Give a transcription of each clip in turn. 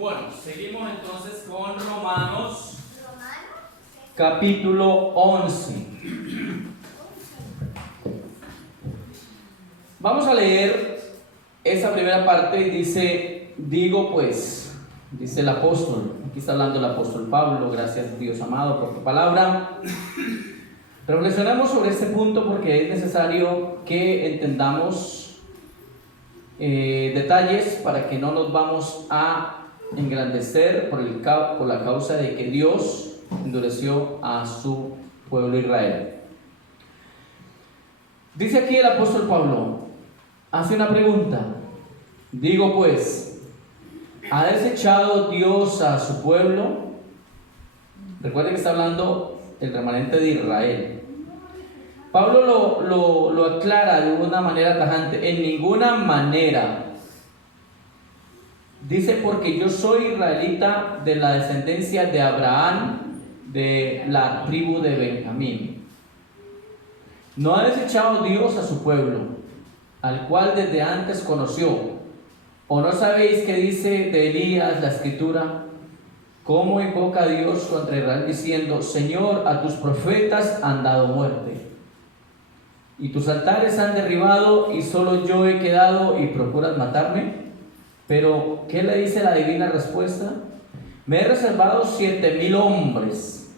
Bueno, seguimos entonces con Romanos capítulo 11. Vamos a leer esa primera parte y dice, digo pues, dice el apóstol, aquí está hablando el apóstol Pablo, gracias Dios amado por tu palabra. Reflexionamos sobre este punto porque es necesario que entendamos detalles para que no nos vamos a engrandecer por la causa de que Dios endureció a su pueblo Israel. Dice aquí el apóstol Pablo, hace una pregunta, digo pues, ¿ha desechado Dios a su pueblo? Recuerden que está hablando el remanente de Israel. Pablo lo aclara de una manera tajante, en ninguna manera. Dice, porque yo soy israelita de la descendencia de Abraham, de la tribu de Benjamín. No ha desechado Dios a su pueblo, al cual desde antes conoció. ¿O no sabéis qué dice de Elías la escritura? ¿Cómo invoca a Dios contra Israel diciendo, Señor, a tus profetas han dado muerte? Y tus altares han derribado y solo yo he quedado y procuras matarme. Pero, ¿qué le dice la divina respuesta? Me he reservado 7,000 hombres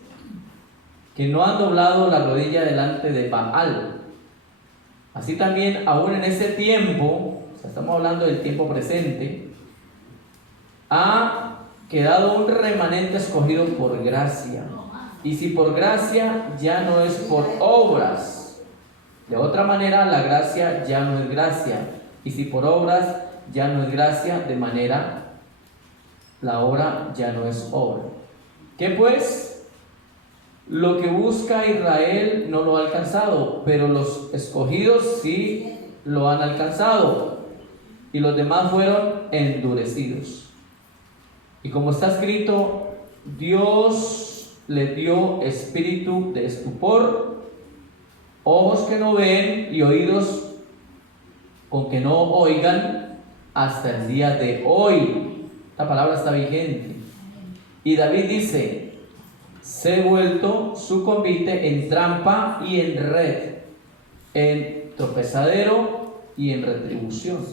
que no han doblado la rodilla delante de Baal. Así también, aún en ese tiempo, o sea, estamos hablando del tiempo presente, ha quedado un remanente escogido por gracia. Y si por gracia, ya no es por obras. De otra manera, la gracia ya no es gracia. Y si por obras, ya no es gracia, de manera la obra ya no es obra. ¿Qué pues? Lo que busca Israel no lo ha alcanzado, pero los escogidos sí lo han alcanzado, y los demás fueron endurecidos. Y como está escrito, Dios le dio espíritu de estupor, ojos que no ven y oídos con que no oigan, hasta el día de hoy. La palabra está vigente. Y David dice, se ha vuelto su convite en trampa y en red, en tropezadero y en retribución.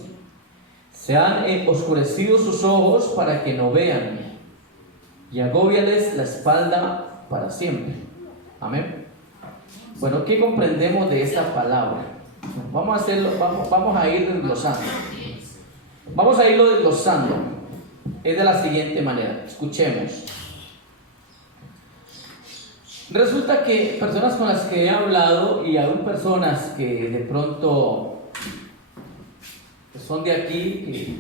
Se han oscurecido sus ojos para que no vean, y agóbiales la espalda para siempre. Amén. Bueno, ¿qué comprendemos de esta palabra? Vamos a ir desglosando. Vamos a irlo desglosando. Es de la siguiente manera. Escuchemos. Resulta que personas con las que he hablado, y aún personas que de pronto son de aquí,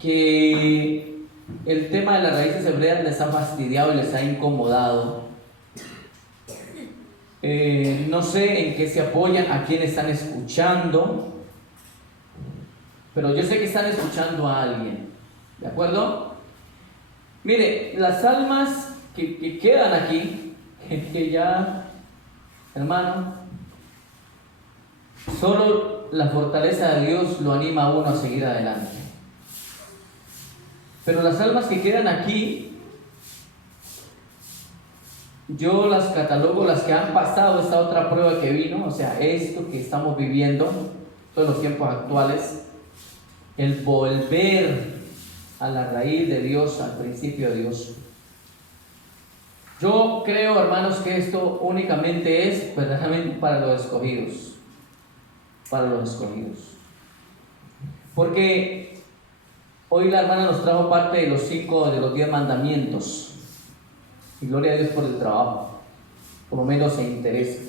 que el tema de las raíces hebreas les ha fastidiado y les ha incomodado. No sé en qué se apoyan, a quién están escuchando, pero yo sé que están escuchando a alguien, ¿de acuerdo? Mire, las almas que quedan aquí, que ya, hermano, solo la fortaleza de Dios lo anima a uno a seguir adelante. Pero las almas que quedan aquí, yo las catalogo, las que han pasado esta otra prueba que vino, o sea, esto que estamos viviendo, todos los tiempos actuales, el volver a la raíz de Dios, al principio de Dios. Yo creo, hermanos, que esto únicamente es verdaderamente para los escogidos. Para los escogidos. Porque hoy la hermana nos trajo parte de los 10 mandamientos. Y gloria a Dios por el trabajo. Por lo menos se interesa.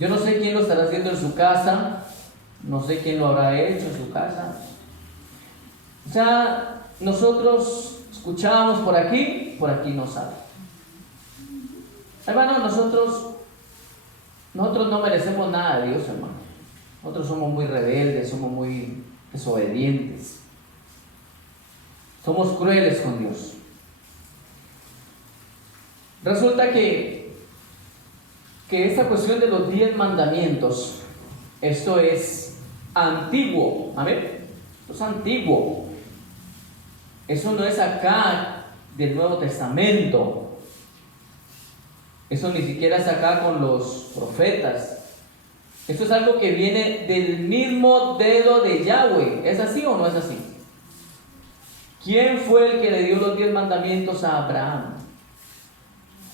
Yo no sé quién lo estará haciendo en su casa. No sé quién lo habrá hecho en su casa. O sea, nosotros escuchábamos por aquí no sale. Hermano, nosotros no merecemos nada de Dios, hermano. Nosotros somos muy rebeldes, somos muy desobedientes. Somos crueles con Dios. Resulta que esta cuestión de los 10 mandamientos, esto es antiguo, amén. Esto es antiguo. Eso no es acá del Nuevo Testamento. Eso ni siquiera es acá con los profetas. Esto es algo que viene del mismo dedo de Yahweh. ¿Es así o no es así? ¿Quién fue el que le dio los 10 mandamientos a Abraham?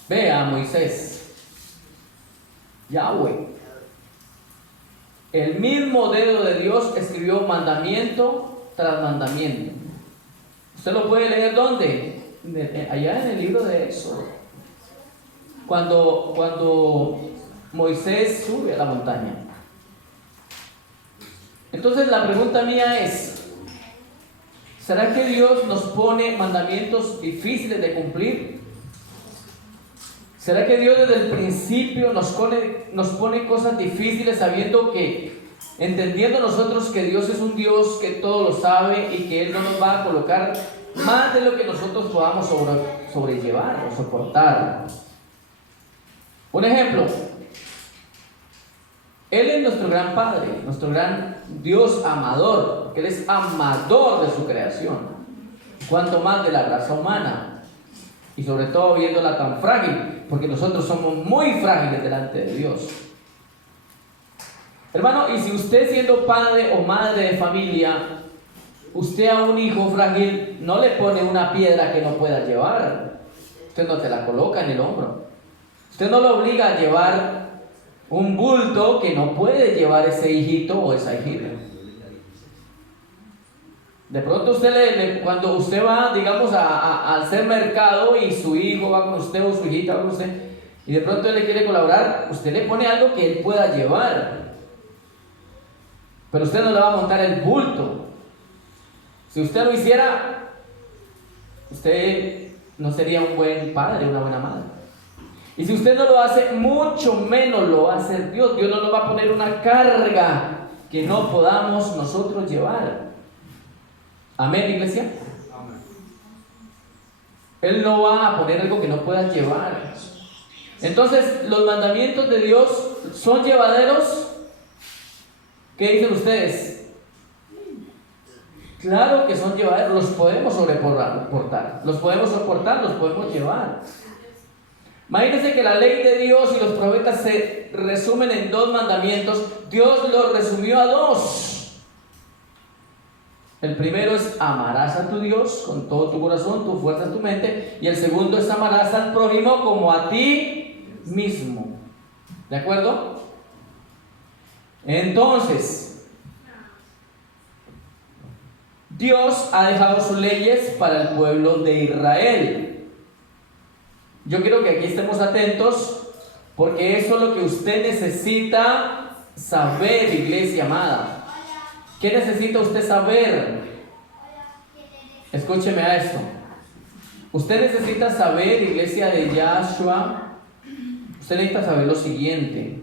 Vea, a Moisés. Yahweh. El mismo dedo de Dios escribió mandamiento tras mandamiento. ¿Usted lo puede leer dónde? Allá en el libro de Éxodo. Cuando Moisés sube a la montaña. Entonces la pregunta mía es, ¿será que Dios nos pone mandamientos difíciles de cumplir? ¿Será que Dios desde el principio nos pone cosas difíciles sabiendo entendiendo nosotros que Dios es un Dios que todo lo sabe y que Él no nos va a colocar más de lo que nosotros podamos sobrellevar o soportar? Un ejemplo, Él es nuestro gran Padre, nuestro gran Dios amador, porque Él es amador de su creación, cuanto más de la raza humana. Y sobre todo viéndola tan frágil, porque nosotros somos muy frágiles delante de Dios. Hermano, y si usted siendo padre o madre de familia, usted a un hijo frágil no le pone una piedra que no pueda llevar. Usted no te la coloca en el hombro. Usted no lo obliga a llevar un bulto que no puede llevar ese hijito o esa hijita. De pronto cuando usted va, digamos, al hacer mercado y su hijo va con usted o su hijita va con usted, y de pronto él le quiere colaborar, usted le pone algo que él pueda llevar. Pero usted no le va a montar el bulto. Si usted lo hiciera, usted no sería un buen padre, una buena madre. Y si usted no lo hace, mucho menos lo va a hacer Dios. Dios no nos va a poner una carga que no podamos nosotros llevar. Amén, iglesia. Amén. Él no va a poner algo que no puedas llevar. Entonces, los mandamientos de Dios son llevaderos. ¿Qué dicen ustedes? Claro que son llevaderos, los podemos soportar, los podemos llevar. Imagínense que la ley de Dios y los profetas se resumen en 2 mandamientos. Dios los resumió a 2. El primero es amarás a tu Dios con todo tu corazón, tu fuerza, tu mente. Y el segundo es amarás al prójimo como a ti mismo. ¿De acuerdo? Entonces, Dios ha dejado sus leyes para el pueblo de Israel. Yo quiero que aquí estemos atentos, porque eso es lo que usted necesita saber, iglesia amada. ¿Qué necesita usted saber? Escúcheme a esto. Usted necesita saber, iglesia de Yahshua, usted necesita saber lo siguiente.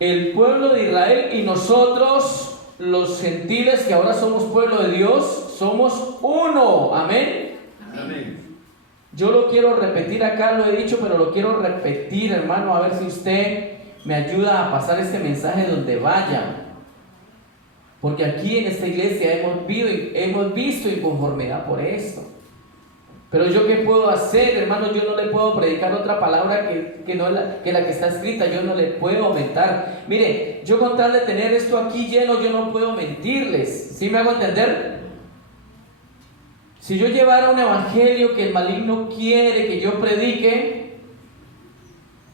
El pueblo de Israel y nosotros, los gentiles que ahora somos pueblo de Dios, somos uno. Amén. Amén. Yo lo quiero repetir acá, lo he dicho, pero lo quiero repetir, hermano, a ver si usted me ayuda a pasar este mensaje donde vaya. Porque aquí en esta iglesia hemos visto inconformidad por esto. Pero yo ¿qué puedo hacer, hermano? Yo no le puedo predicar otra palabra que la que está escrita. Yo no le puedo aumentar. Mire, yo con tal de tener esto aquí lleno, yo no puedo mentirles. ¿Sí me hago entender? Si yo llevara un evangelio que el maligno quiere que yo predique,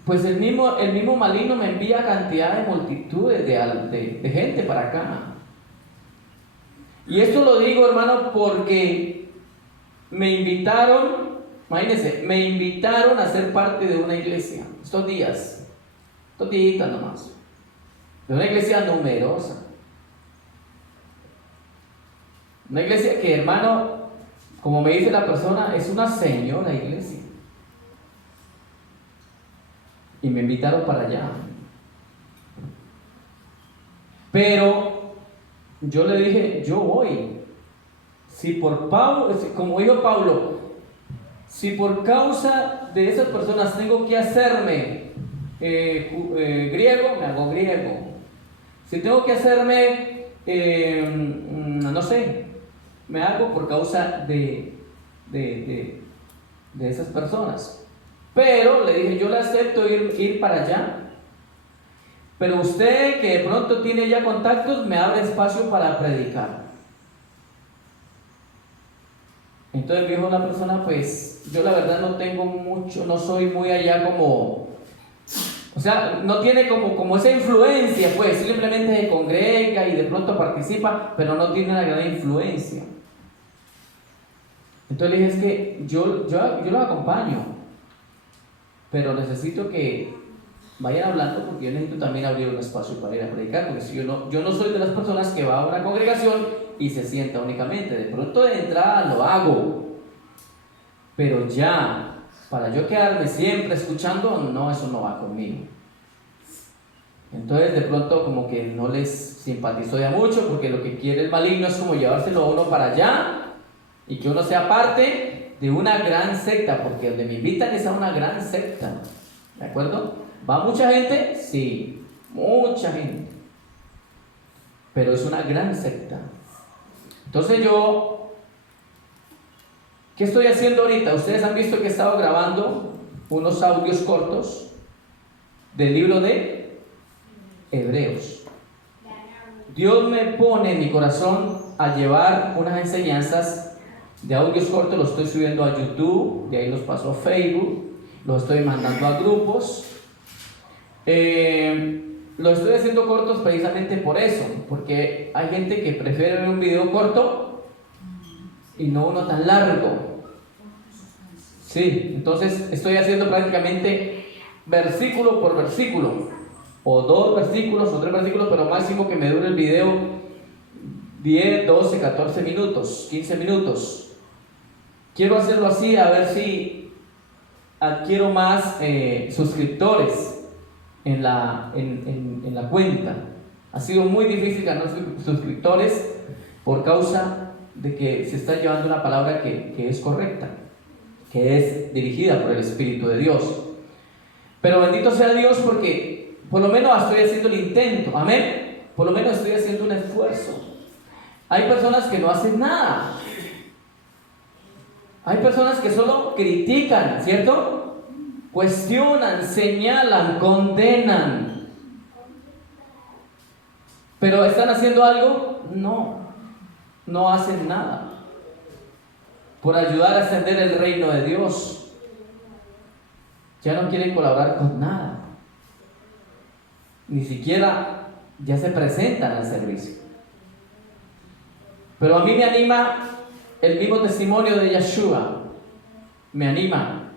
pues el mismo maligno me envía cantidad de multitudes de gente para acá. Y esto lo digo, hermano, porque me invitaron, imagínense, me invitaron a ser parte de una iglesia estos días nomás, de una iglesia numerosa, una iglesia que, hermano, como me dice la persona, es una señora iglesia, y me invitaron para allá. Pero yo le dije, yo voy. Si por Pablo, como dijo Pablo, si por causa de esas personas tengo que hacerme griego, me hago griego. Si tengo que hacerme, no sé, me hago por causa de esas personas. Pero le dije, yo le acepto ir para allá. Pero usted que de pronto tiene ya contactos, me abre espacio para predicar. Entonces me dijo la persona, pues yo la verdad no tengo mucho, no soy muy allá como, o sea, no tiene como esa influencia, pues simplemente se congrega y de pronto participa, pero no tiene una gran influencia. Entonces le dije, es que yo los acompaño, pero necesito que vayan hablando porque yo necesito también abrir un espacio para ir a predicar, porque si yo no soy de las personas que va a una congregación y se sienta únicamente. De pronto de entrada lo hago, pero ya, para yo quedarme siempre escuchando, no, eso no va conmigo. Entonces de pronto como que no les simpatizó ya mucho, porque lo que quiere el maligno es como llevárselo a uno para allá y que uno sea parte de una gran secta, porque donde me invitan es a una gran secta, ¿de acuerdo? ¿Va mucha gente? Sí, mucha gente, pero es una gran secta. Entonces yo, ¿qué estoy haciendo ahorita? Ustedes han visto que he estado grabando unos audios cortos del libro de Hebreos. Dios me pone en mi corazón a llevar unas enseñanzas de audios cortos, los estoy subiendo a YouTube, de ahí los paso a Facebook, los estoy mandando a grupos. Lo estoy haciendo cortos precisamente por eso, porque hay gente que prefiere ver un video corto y no uno tan largo. Sí, entonces estoy haciendo prácticamente versículo por versículo, o 2 versículos o 3 versículos, pero máximo que me dure el video 10, 12, 14 minutos, 15 minutos. Quiero hacerlo así, a ver si adquiero más suscriptores en la cuenta. Ha sido muy difícil ganar suscriptores por causa de que se está llevando una palabra que es correcta, que es dirigida por el Espíritu de Dios. Pero bendito sea Dios, porque por lo menos estoy haciendo el intento, amén. Por lo menos estoy haciendo un esfuerzo. Hay personas que no hacen nada. Hay personas que solo critican, ¿cierto? Cuestionan, señalan, condenan. ¿Pero están haciendo algo? No hacen nada por ayudar a extender el reino de Dios. Ya no quieren colaborar con nada. Ni siquiera ya se presentan al servicio. Pero a mí me anima el mismo testimonio de Yeshua. Me anima,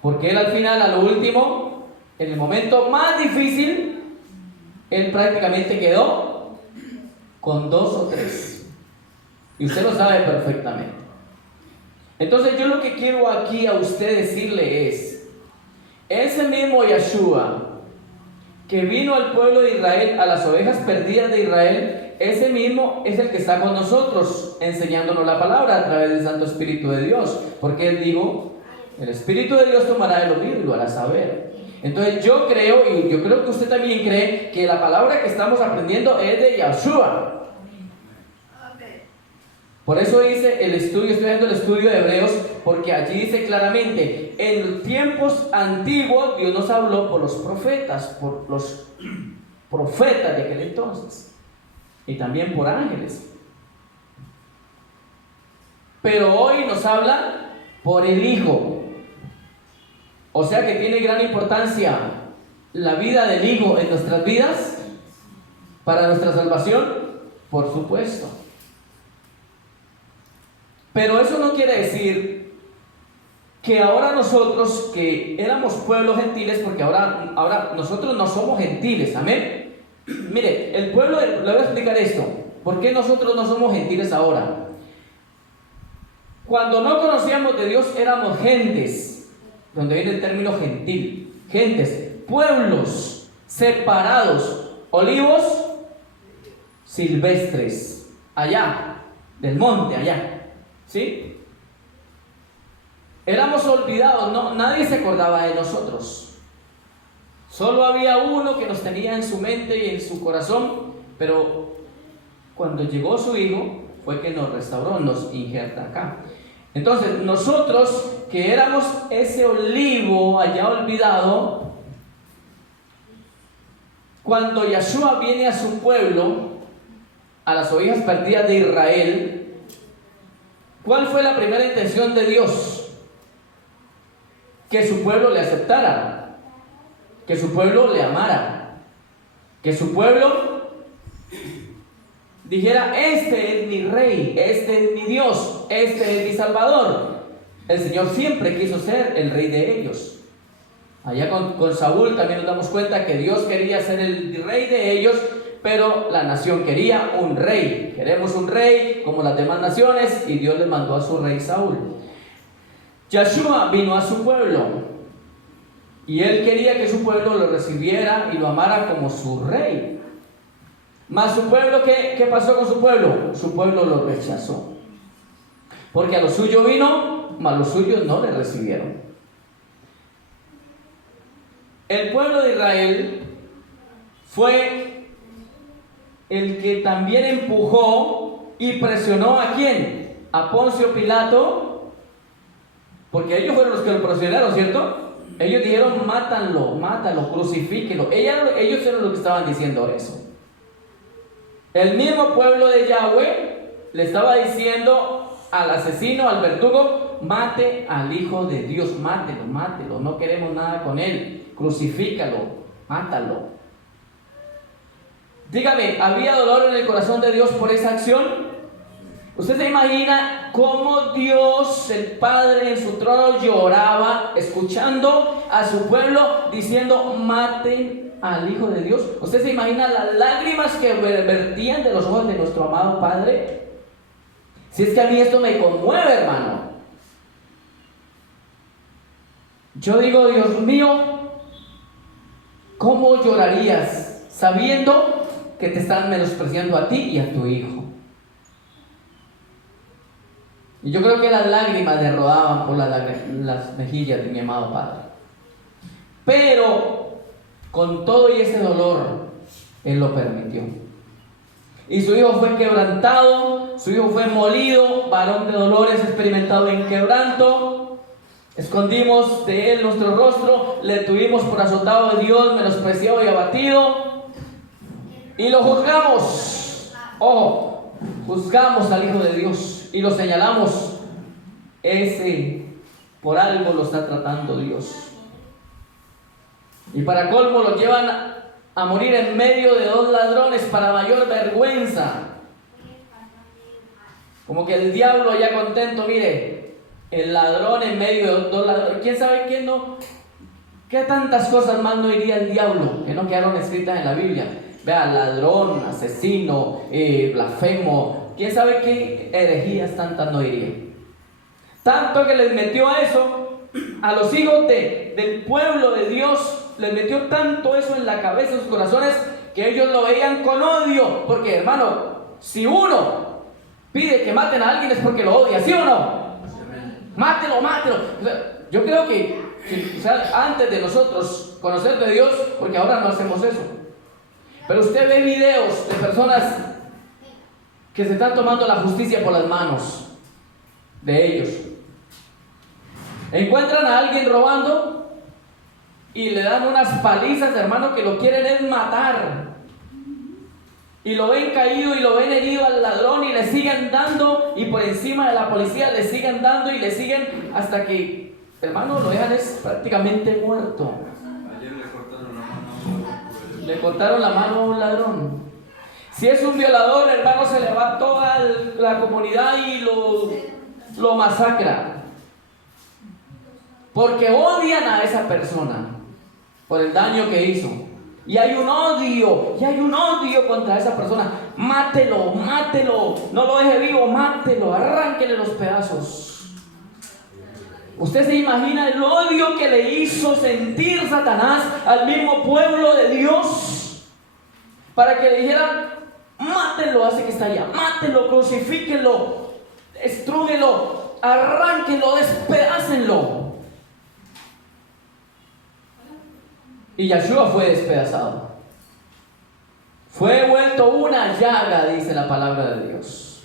porque él al final, a lo último, en el momento más difícil, él prácticamente quedó con 2 o 3. Y usted lo sabe perfectamente. Entonces yo lo que quiero aquí a usted decirle es, ese mismo Yeshua que vino al pueblo de Israel, a las ovejas perdidas de Israel, ese mismo es el que está con nosotros enseñándonos la palabra a través del Santo Espíritu de Dios, porque él dijo, el Espíritu de Dios tomará de lo mío y lo hará saber. Entonces yo creo, y yo creo que usted también cree, que la palabra que estamos aprendiendo es de Yeshua. Por eso hice el estudio, estoy haciendo el estudio de Hebreos, porque allí dice claramente, en tiempos antiguos Dios nos habló por los profetas de aquel entonces, y también por ángeles. Pero hoy nos habla por el Hijo. O sea que tiene gran importancia la vida del Hijo en nuestras vidas, para nuestra salvación, por supuesto. Pero eso no quiere decir que ahora nosotros, que éramos pueblos gentiles, porque ahora nosotros no somos gentiles, amén. Mire, el pueblo, le voy a explicar esto. ¿Por qué nosotros no somos gentiles ahora? Cuando no conocíamos de Dios éramos gentes, donde viene el término gentil, gentes, pueblos separados, olivos silvestres, allá, del monte, allá. ¿Sí? Éramos olvidados, nadie se acordaba de nosotros. Solo había uno que nos tenía en su mente y en su corazón, pero cuando llegó su Hijo, fue que nos restauró, nos injerta acá. Entonces, nosotros que éramos ese olivo allá olvidado, cuando Yeshua viene a su pueblo, a las ovejas perdidas de Israel, ¿cuál fue la primera intención de Dios? Que su pueblo le aceptara, que su pueblo le amara, que su pueblo dijera: este es mi rey, este es mi Dios, este es mi Salvador. El Señor siempre quiso ser el rey de ellos. Allá con Saúl también nos damos cuenta que Dios quería ser el rey de ellos, pero la nación quería un rey. Queremos un rey como las demás naciones, y Dios le mandó a su rey Saúl. Yeshua vino a su pueblo, y él quería que su pueblo lo recibiera y lo amara como su rey. Mas su pueblo, ¿qué pasó con su pueblo? Su pueblo lo rechazó, porque a lo suyo vino, mas los suyos no le recibieron. El pueblo de Israel fue el que también empujó y presionó ¿a quién? A Poncio Pilato, porque ellos fueron los que lo presionaron, ¿cierto? Ellos dijeron: mátalo, mátalo, crucifíquelo. Ellos eran los que estaban diciendo eso. El mismo pueblo de Yahweh le estaba diciendo al asesino, al verdugo: mate al Hijo de Dios, mátelo, mátelo, no queremos nada con él, crucifícalo, mátalo. Dígame, ¿había dolor en el corazón de Dios por esa acción? ¿Usted se imagina cómo Dios, el Padre, en su trono lloraba, escuchando a su pueblo diciendo: maten al Hijo de Dios? ¿Usted se imagina las lágrimas que vertían de los ojos de nuestro amado Padre? Si es que a mí esto me conmueve, hermano. Yo digo: Dios mío, ¿cómo llorarías sabiendo que te están menospreciando a ti y a tu hijo? Y yo creo que las lágrimas le rodaban por las mejillas de mi amado Padre. Pero con todo y ese dolor, Él lo permitió. Y su hijo fue quebrantado, su hijo fue molido, varón de dolores, experimentado en quebranto. Escondimos de él nuestro rostro, le tuvimos por azotado de Dios, menospreciado y abatido, y lo juzgamos. Ojo, juzgamos al Hijo de Dios y lo señalamos: ese por algo lo está tratando Dios. Y para colmo lo llevan a morir en medio de dos ladrones para mayor vergüenza. Como que el diablo ya contento: mire, el ladrón en medio de dos ladrones. ¿Quién sabe quién no? ¿Qué tantas cosas más no iría el diablo que no quedaron escritas en la Biblia? Vea, ladrón, asesino, blasfemo. ¿Quién sabe qué herejías tantas no iría? Tanto que les metió a eso, a los hijos del pueblo de Dios, les metió tanto eso en la cabeza, en sus corazones, que ellos lo veían con odio. Porque, hermano, si uno pide que maten a alguien es porque lo odia, ¿sí o no? Mátelo, mátelo. O sea, yo creo que antes de nosotros conocer de Dios, porque ahora no hacemos eso, pero usted ve videos de personas que se están tomando la justicia por las manos de ellos. Encuentran a alguien robando y le dan unas palizas, hermano, que lo quieren es matar. Y lo ven caído y lo ven herido al ladrón y le siguen dando, y por encima de la policía le siguen dando y le siguen hasta que, hermano, lo dejan es prácticamente muerto. Ayer le cortaron la mano. Le cortaron la mano a un ladrón. Si es un violador, hermano, se le va toda la comunidad y lo masacra. Porque odian a esa persona por el daño que hizo. Y hay un odio contra esa persona. Mátelo, mátelo, no lo deje vivo, mátelo, arránquele los pedazos. ¿Usted se imagina el odio que le hizo sentir Satanás al mismo pueblo de Dios? Para que le dijeran: mátelo, hace que está allá, mátelo, crucifíquelo, estrúguelo, arránquelo, despedácenlo. Y Yeshua fue despedazado. Fue vuelto una llaga, dice la palabra de Dios.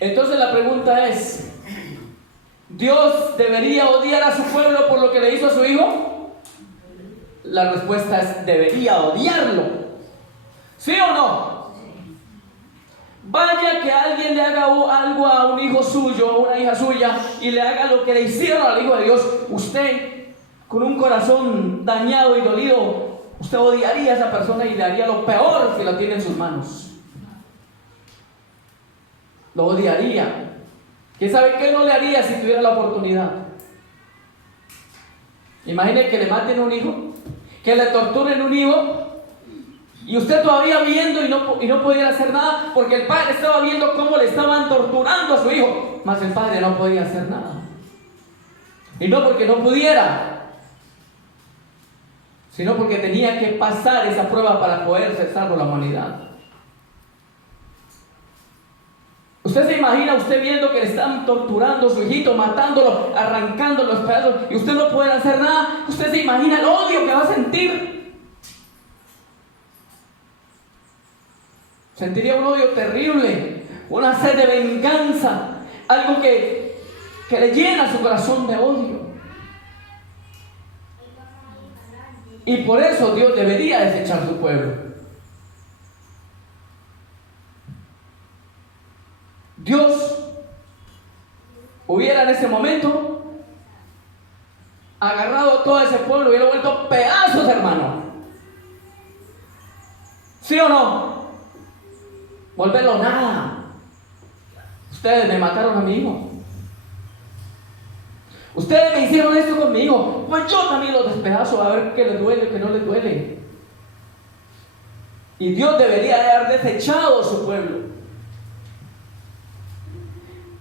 Entonces la pregunta es, ¿Dios debería odiar a su pueblo por lo que le hizo a su hijo? La respuesta es, debería odiarlo. ¿Sí o no? Vaya que alguien le haga algo a un hijo suyo, a una hija suya, y le haga lo que le hicieron al hijo de Dios. Usted, con un corazón dañado y dolido, usted odiaría a esa persona y le haría lo peor si la tiene en sus manos. Lo odiaría. ¿Quién sabe qué no le haría si tuviera la oportunidad? Imagine que le maten a un hijo, que le torturen un hijo, y usted todavía viendo y no pudiera hacer nada, porque el padre estaba viendo cómo le estaban torturando a su hijo, mas el padre no podía hacer nada. Y no porque no pudiera, sino porque tenía que pasar esa prueba para poder ser salvo la humanidad. Usted se imagina usted viendo que le están torturando a su hijito, matándolo, arrancándolo los pedazos, y usted no puede hacer nada. Usted se imagina el odio que va a sentir. Sentiría un odio terrible, una sed de venganza, algo que le llena su corazón de odio. Y por eso Dios debería desechar a su pueblo. Dios hubiera en ese momento agarrado todo ese pueblo y hubiera vuelto pedazos, hermano. ¿Sí o no? Volverlo nada. Ustedes me mataron a mi hijo. Ustedes me hicieron esto con mi hijo. Pues yo también los despedazo a ver qué les duele, qué no les duele. Y Dios debería haber desechado a su pueblo.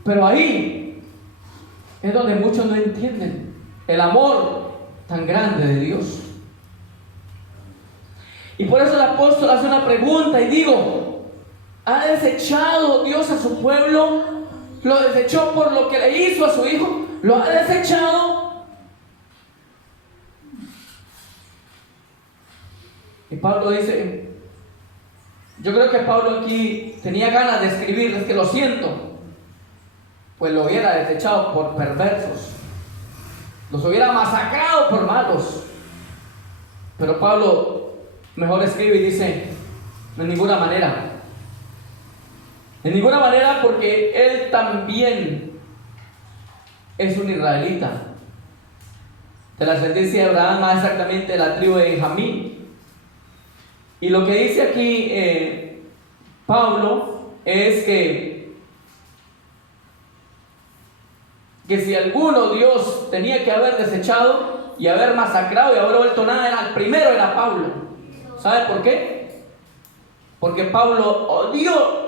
Pero ahí es donde muchos no entienden el amor tan grande de Dios. Y por eso el apóstol hace una pregunta y digo, ¿ha desechado Dios a su pueblo? ¿Lo desechó por lo que le hizo a su hijo? ¿Lo ha desechado? Y Pablo dice, yo creo que Pablo aquí tenía ganas de escribirles que lo siento, pues lo hubiera desechado por perversos, los hubiera masacrado por malos. Pero Pablo mejor escribe y dice, de ninguna manera. De ninguna manera, porque él también es un israelita, de la descendencia de Abraham, más exactamente de la tribu de Benjamín. Y lo que dice aquí Pablo es que si alguno Dios tenía que haber desechado y haber masacrado y haber vuelto nada, el primero era Pablo. ¿Sabe por qué? Porque Pablo odió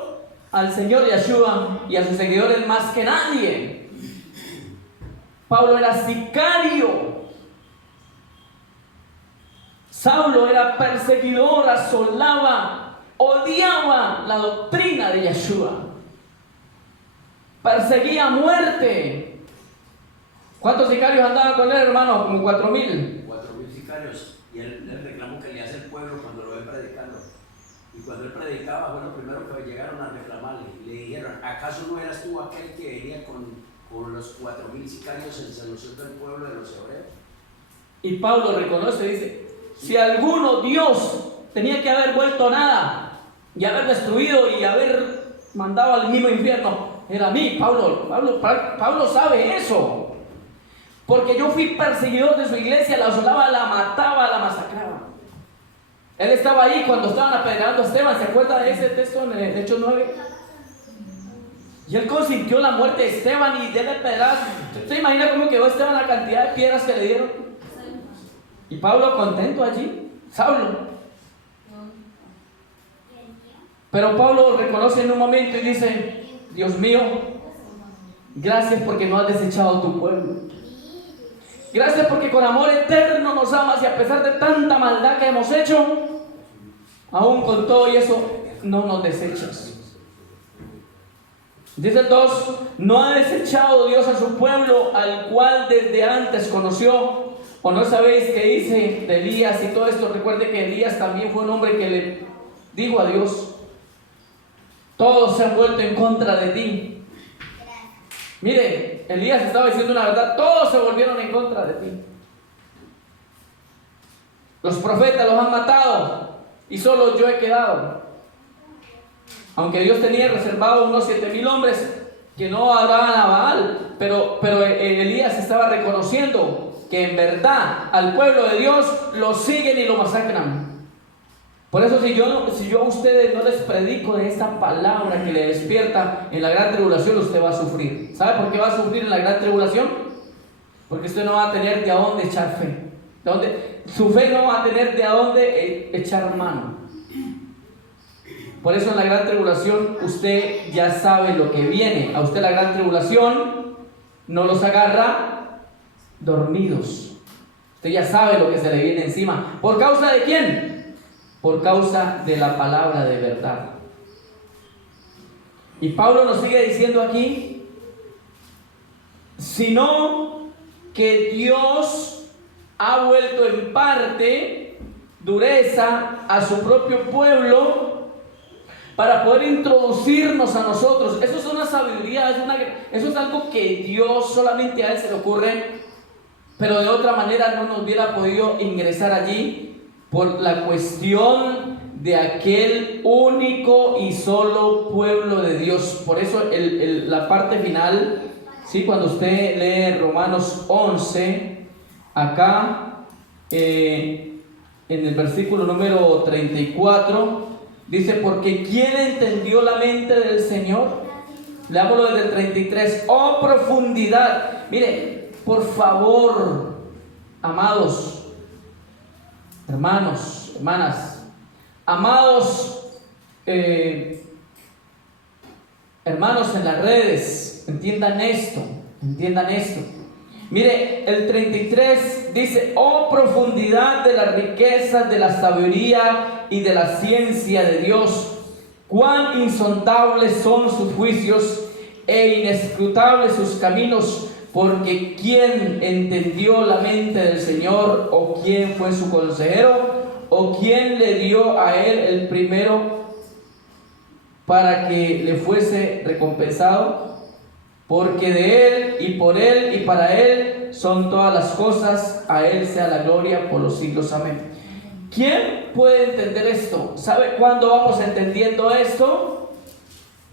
al Señor Yeshua y a sus seguidores más que nadie. Pablo era sicario. Saulo era perseguidor, asolaba, odiaba la doctrina de Yeshua, perseguía a muerte. ¿Cuántos sicarios andaban con él, hermano? Como 4,000. 4,000 sicarios. Y él reclamó que le hace el pueblo cuando lo ve predicando. Y cuando él predicaba, fue lo primero que llegaron a reclamarle. Le dijeron, ¿acaso no eras tú aquel que venía con los 4,000 sicarios en solución del pueblo de los hebreos? Y Pablo reconoce, dice, si alguno Dios tenía que haber vuelto nada y haber destruido y haber mandado al mismo infierno, era a mí. Pablo sabe eso. Porque yo fui perseguidor de su iglesia, la asolaba, la mataba, la masacraba. Él estaba ahí cuando estaban apedreando a Esteban. ¿Se acuerda de ese texto en Hechos 9? Y él consintió la muerte de Esteban y déle pedazos. ¿Usted se imagina cómo quedó Esteban la cantidad de piedras que le dieron? Y Pablo contento allí, Saulo. Pero Pablo reconoce en un momento y dice, Dios mío, gracias porque no has desechado tu pueblo. Gracias porque con amor eterno nos amas y a pesar de tanta maldad que hemos hecho, aún con todo y eso, no nos desechas. Dice el 2, no ha desechado Dios a su pueblo, al cual desde antes conoció. ¿O no sabéis qué dice de Elías y todo esto? Recuerde que Elías también fue un hombre que le dijo a Dios, todos se han vuelto en contra de ti. Mire, Elías estaba diciendo una verdad, todos se volvieron en contra de ti. Los profetas los han matado y solo yo he quedado. Aunque Dios tenía reservado unos 7,000 hombres que no adoraban a Baal, pero Elías estaba reconociendo que en verdad al pueblo de Dios lo siguen y lo masacran. Por eso si yo a ustedes no les predico de esta palabra que le despierta en la gran tribulación, usted va a sufrir. ¿Sabe por qué va a sufrir en la gran tribulación? Porque usted no va a tener de a dónde echar fe. Su fe no va a tener de a dónde echar mano. Por eso en la gran tribulación usted ya sabe lo que viene. A usted la gran tribulación no los agarra dormidos. Usted ya sabe lo que se le viene encima. ¿Por causa de quién? Por causa de la palabra de verdad. Y Pablo nos sigue diciendo aquí, sino que Dios ha vuelto en parte dureza a su propio pueblo para poder introducirnos a nosotros. Eso es una sabiduría, eso es algo que Dios solamente a Él se le ocurre, pero de otra manera no nos hubiera podido ingresar allí por la cuestión de aquel único y solo pueblo de Dios. Por eso la parte final, ¿sí? Cuando usted lee Romanos 11, acá en el versículo número 34, dice, porque ¿quién entendió la mente del Señor? Leámoslo desde el 33. Oh profundidad. Mire, por favor, amados hermanos, hermanas, amados hermanos en las redes, entiendan esto. Mire, el 33 dice, oh profundidad de las riquezas, de la sabiduría y de la ciencia de Dios, cuán insondables son sus juicios e inescrutables sus caminos. Porque ¿quién entendió la mente del Señor? ¿O quién fue su consejero? ¿O quién le dio a él el primero para que le fuese recompensado? Porque de él y por él y para él son todas las cosas, a él sea la gloria por los siglos. Amén. ¿Quién puede entender esto? ¿Sabe cuándo vamos entendiendo esto?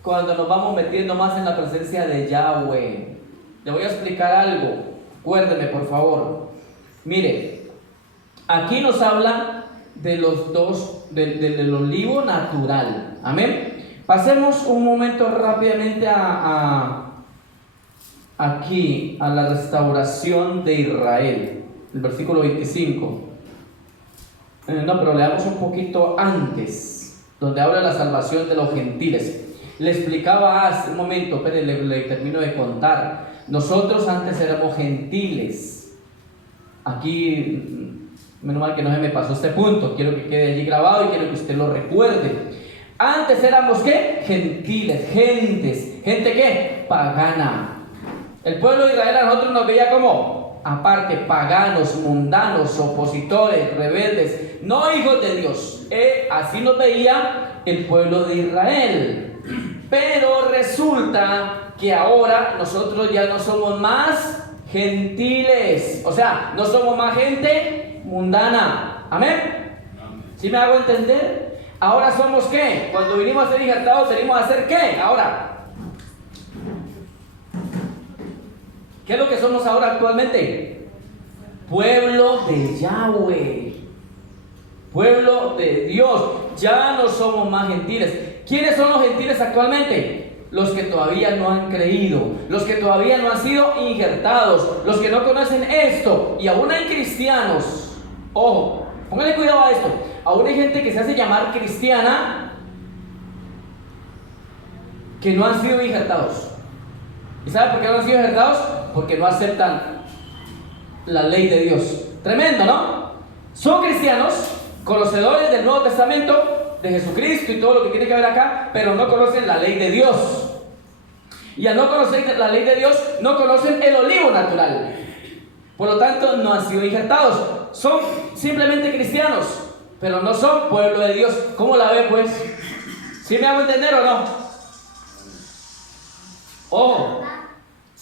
Cuando nos vamos metiendo más en la presencia de Yahweh. Le voy a explicar algo, acuérdeme por favor. Mire, aquí nos habla de los dos, del olivo natural. Amén. Pasemos un momento rápidamente aquí a la restauración de Israel, el versículo 25. No, pero leamos un poquito antes, donde habla de la salvación de los gentiles. Le explicaba hace un momento, pero le termino de contar. Nosotros antes éramos gentiles. Aquí, menos mal que no se me pasó este punto. Quiero que quede allí grabado y quiero que usted lo recuerde. Antes éramos ¿qué? Gentiles, gentes. ¿Gente qué? Pagana. El pueblo de Israel a nosotros nos veía como aparte, paganos, mundanos, opositores, rebeldes, no hijos de Dios. Así nos veía el pueblo de Israel. Pero resulta que ahora nosotros ya no somos más gentiles, o sea, no somos más gente mundana. Amén. ¿Sí me hago entender? Ahora somos ¿qué? Cuando vinimos a ser injertados, venimos a hacer ¿qué? Ahora, ¿qué es lo que somos ahora actualmente? Pueblo de Yahweh, pueblo de Dios. Ya no somos más gentiles. ¿Quiénes son los gentiles actualmente? Los que todavía no han creído, los que todavía no han sido injertados, los que no conocen esto. Y aún hay cristianos, ojo, pónganle cuidado a esto, aún hay gente que se hace llamar cristiana que no han sido injertados. ¿Y saben por qué no han sido injertados? Porque no aceptan la ley de Dios. Tremendo, ¿no? Son cristianos, conocedores del Nuevo Testamento, de Jesucristo y todo lo que tiene que ver acá, pero no conocen la ley de Dios. Y al no conocer la ley de Dios, no conocen el olivo natural. Por lo tanto, no han sido injertados. Son simplemente cristianos, pero no son pueblo de Dios. ¿Cómo la ve, pues? ¿Sí me hago entender o no? Ojo,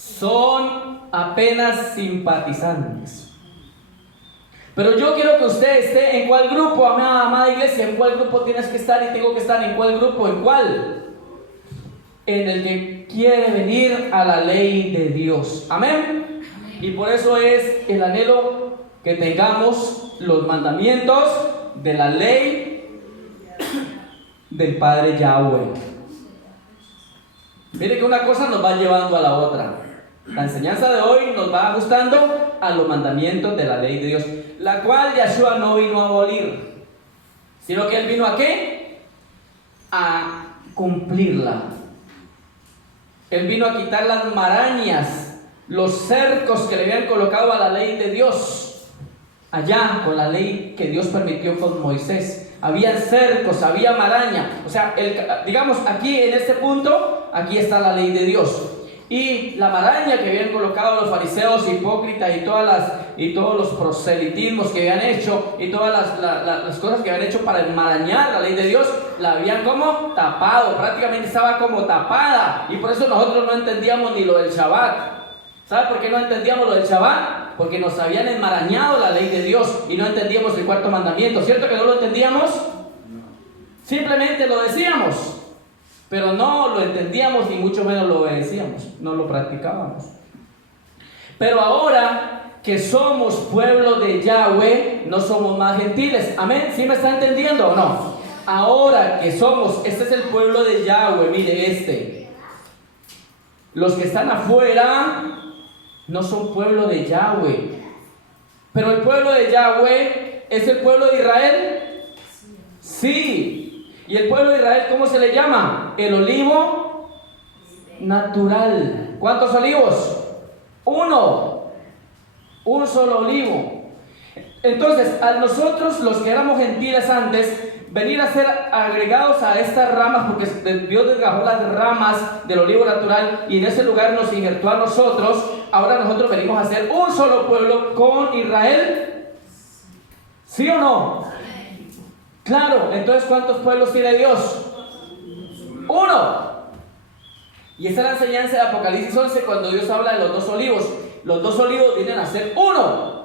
son apenas simpatizantes. Pero yo quiero que usted esté en cuál grupo, amada iglesia, en cuál grupo tienes que estar y tengo que estar, en cuál grupo, en cuál. En el que quiere venir a la ley de Dios. Amén. Y por eso es el anhelo que tengamos los mandamientos de la ley del Padre Yahweh. Mire que una cosa nos va llevando a la otra. La enseñanza de hoy nos va ajustando a los mandamientos de la ley de Dios, la cual Yahshua no vino a abolir, sino que Él vino ¿a qué? A cumplirla. Él vino a quitar las marañas, los cercos que le habían colocado a la ley de Dios. Allá, con la ley que Dios permitió con Moisés, había cercos, había maraña. O sea, digamos, aquí en este punto, aquí está la ley de Dios. Y la maraña que habían colocado los fariseos hipócritas y todos los proselitismos que habían hecho y todas las cosas que habían hecho para enmarañar la ley de Dios, la habían como tapado, prácticamente estaba como tapada. Y por eso nosotros no entendíamos ni lo del Shabbat. ¿Sabe por qué no entendíamos lo del Shabbat? Porque nos habían enmarañado la ley de Dios y no entendíamos el cuarto mandamiento. ¿Cierto que no lo entendíamos? Simplemente lo decíamos, pero no lo entendíamos y mucho menos lo obedecíamos, no lo practicábamos. Pero ahora que somos pueblo de Yahweh, no somos más gentiles. Amén. ¿Sí me está entendiendo o no? Ahora que somos, este es el pueblo de Yahweh, mire los que están afuera no son pueblo de Yahweh. Pero el pueblo de Yahweh es el pueblo de Israel. Sí. ¿Y el pueblo de Israel cómo se le llama? El olivo natural. ¿Cuántos olivos? Uno. Un solo olivo. Entonces, a nosotros, los que éramos gentiles antes, venir a ser agregados a estas ramas, porque Dios desgajó las ramas del olivo natural y en ese lugar nos injertó a nosotros. Ahora nosotros venimos a ser un solo pueblo con Israel. ¿Sí o no? Claro. Entonces, ¿cuántos pueblos tiene Dios? Uno. Y esa es la enseñanza de Apocalipsis 11 cuando Dios habla de los dos olivos. Los dos olivos vienen a ser uno.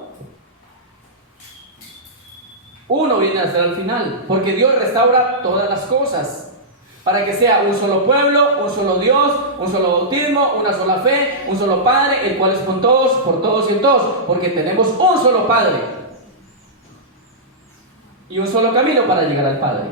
Uno viene a ser al final, porque Dios restaura todas las cosas para que sea un solo pueblo, un solo Dios, un solo bautismo, una sola fe, un solo Padre, el cual es con todos, por todos y en todos, porque tenemos un solo Padre y un solo camino para llegar al Padre.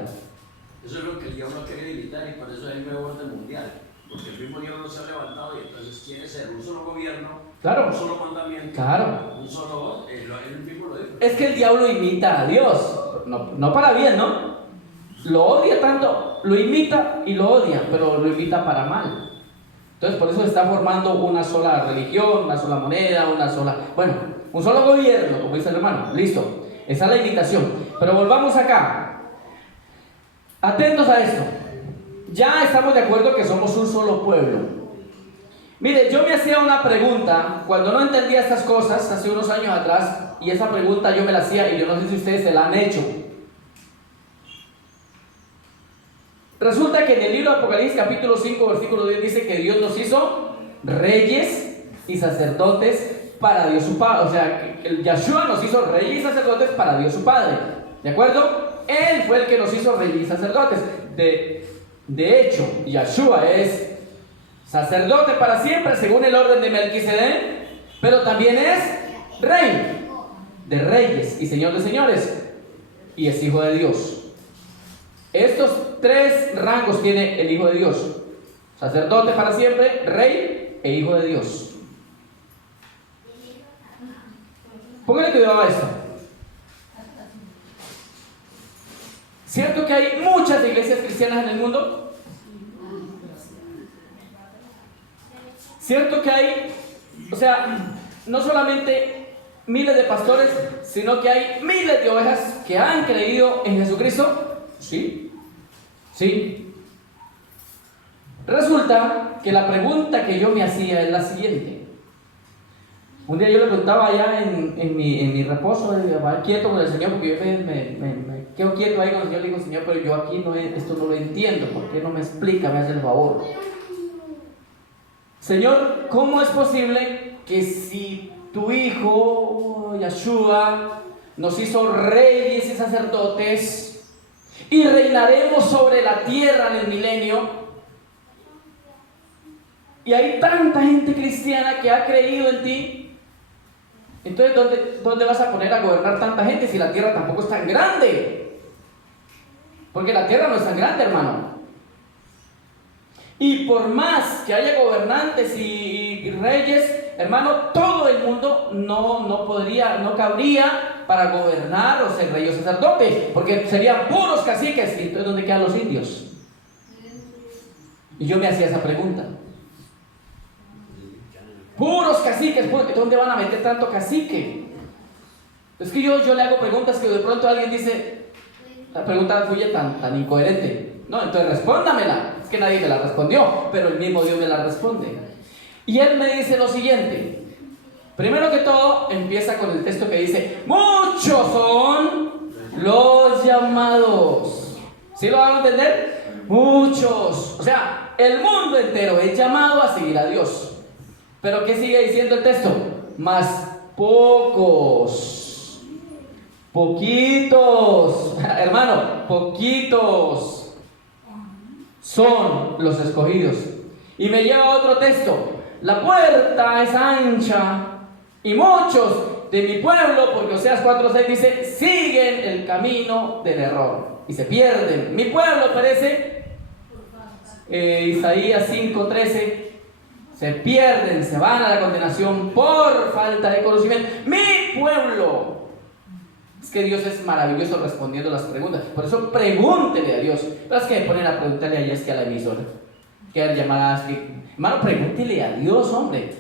Eso es lo que el diablo quiere evitar y por eso hay un nuevo orden mundial, porque el mismo Dios no se ha levantado y entonces quiere ser un solo gobierno, claro, un solo mandamiento, claro, un solo, él mismo lo dijo. Es que el diablo imita a Dios, no para bien, ¿no? Lo odia tanto, lo imita y lo odia, pero lo imita para mal. Entonces por eso está formando una sola religión, una sola moneda, un solo gobierno, como dice el hermano. Listo, esa es la imitación. Pero volvamos acá. Atentos a esto. Ya estamos de acuerdo que somos un solo pueblo. Mire, yo me hacía una pregunta cuando no entendía estas cosas hace unos años atrás, y esa pregunta yo me la hacía y yo no sé si ustedes se la han hecho. Resulta que en el libro de Apocalipsis capítulo 5 versículo 10 dice que Dios nos hizo reyes y sacerdotes para Dios su Padre. O sea, que Yahshua nos hizo reyes y sacerdotes para Dios su Padre. ¿De acuerdo? Él fue el que nos hizo reyes y sacerdotes. De hecho, Yahshua es sacerdote para siempre según el orden de Melquisedec, pero también es rey de reyes y señor de señores, y es hijo de Dios. Estos tres rangos tiene el hijo de Dios: sacerdote para siempre, rey e hijo de Dios. Póngale cuidado a esto. ¿Cierto que hay muchas iglesias cristianas en el mundo? ¿Cierto que hay, no solamente miles de pastores, sino que hay miles de ovejas que han creído en Jesucristo? Sí. Resulta que la pregunta que yo me hacía es la siguiente. Un día yo le preguntaba allá en mi reposo, quieto con el Señor, porque yo me quedo quieto ahí con el Señor. Le digo: Señor, pero yo aquí esto no lo entiendo, ¿por qué no me explica? Me hace el favor. Señor, ¿cómo es posible que si tu Hijo, Yeshua, nos hizo reyes y sacerdotes y reinaremos sobre la tierra en el milenio, y hay tanta gente cristiana que ha creído en ti, entonces ¿dónde vas a poner a gobernar tanta gente si la tierra tampoco es tan grande? Porque la tierra no es tan grande, hermano. Y por más que haya gobernantes y reyes, hermano, todo el mundo no cabría para gobernar o ser rey o sacerdote, porque serían puros caciques. ¿Y entonces dónde quedan los indios? Y yo me hacía esa pregunta. Puros caciques, ¿dónde van a meter tanto cacique? Es que yo le hago preguntas que de pronto alguien dice, la pregunta tuya tan incoherente. No, entonces respóndamela. Es que nadie me la respondió, pero el mismo Dios me la responde. Y él me dice lo siguiente. Primero que todo, empieza con el texto que dice: muchos son los llamados. ¿Sí lo van a entender? Muchos. O sea, el mundo entero es llamado a seguir a Dios. Pero ¿qué sigue diciendo el texto? Más pocos. Poquitos. Hermano, poquitos son los escogidos. Y me lleva a otro texto. La puerta es ancha y muchos de mi pueblo, porque Oseas 4:6 dice, siguen el camino del error y se pierden. Mi pueblo perece. Isaías 5:13, se pierden, se van a la condenación por falta de conocimiento. Mi pueblo. Es que Dios es maravilloso respondiendo las preguntas. Por eso pregúntele a Dios. Pero es que me ponen a preguntarle a ella, es que a la emisora, que a llamadas, hermano, pregúntele a Dios, hombre.